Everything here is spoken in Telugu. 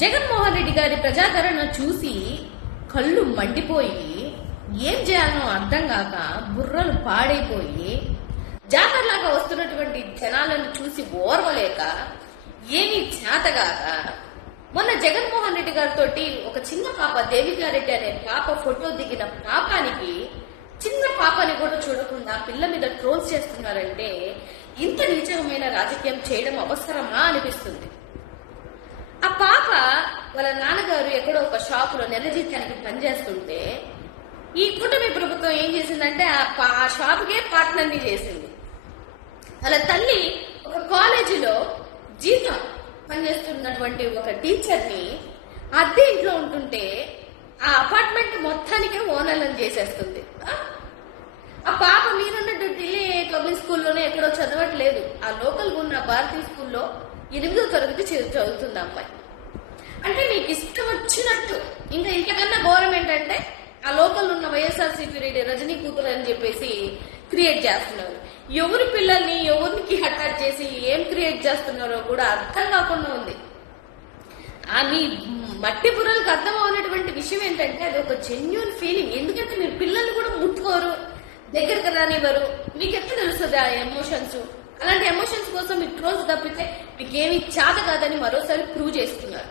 జగన్మోహన్ రెడ్డి గారి ప్రజాదరణ చూసి కళ్ళు మండిపోయి ఏం చేయాలనో అర్థం కాక బుర్రలు పాడైపోయి జాతరలాగా వస్తున్నటువంటి జనాలను చూసి ఓర్వలేక ఏమీ చేతగాక మొన్న జగన్మోహన్ రెడ్డి గారితో ఒక చిన్న పాప దేవికారెడ్డి అనే పాప ఫోటో దిగిన పాపానికి చిన్న పాపని కూడా చూడకుండా పిల్ల మీద ట్రోల్స్ చేస్తున్నారంటే ఇంత నీచమైన రాజకీయం చేయడం అవసరమా అనిపిస్తుంది. వాళ్ళ నాన్నగారు ఎక్కడో ఒక షాప్లో నెల జీతానికి పనిచేస్తుంటే ఈ కూటమి ప్రభుత్వం ఏం చేసిందంటే ఆ పా- ఆ పార్ట్నర్ని చేసింది. వాళ్ళ తల్లి ఒక కాలేజీలో జీతం పనిచేస్తున్నటువంటి ఒక టీచర్ని అద్దె ఇంట్లో ఉంటుంటే ఆ అపార్ట్మెంట్ మొత్తానికే ఓనర్లను చేసేస్తుంది. ఆ? పాప పాప మీరున్నటువంటి పబ్లిక్ స్కూల్లోనే ఎక్కడో చదవట్లేదు. ఆ లోకల్ ఉన్న భారతీయ స్కూల్లో ఎనిమిదో తరగతి చదువుతుంది అమ్మాయి. అంటే మీకు ఇష్టం వచ్చినట్టు. ఇంకా ఇంతకన్నా ఘోరం ఏంటంటే ఆ లోకల్ ఉన్న వైఎస్ఆర్సీపీ రెడ్డి రజనీ కూతురు అని చెప్పేసి క్రియేట్ చేస్తున్నారు. ఎవరి పిల్లల్ని ఎవరికి హఠాత్ చేసి ఏం క్రియేట్ చేస్తున్నారో కూడా అర్థం కాకుండా ఉంది. ఆ మీ మట్టి బుర్రలకు అర్థం అవునటువంటి విషయం ఏంటంటే అది ఒక జెన్యున్ ఫీలింగ్ ఎందుకంటే మీరు పిల్లల్ని కూడా ముట్టుకోరు దగ్గరకు రానివ్వరు. మీకు ఎట్లా తెలుస్తుంది ఆ ఎమోషన్స్ అలాంటి ఎమోషన్స్ కోసం మీరు రోజు తప్పితే మీకేమి చేత కాదని మరోసారి ప్రూవ్ చేస్తున్నారు.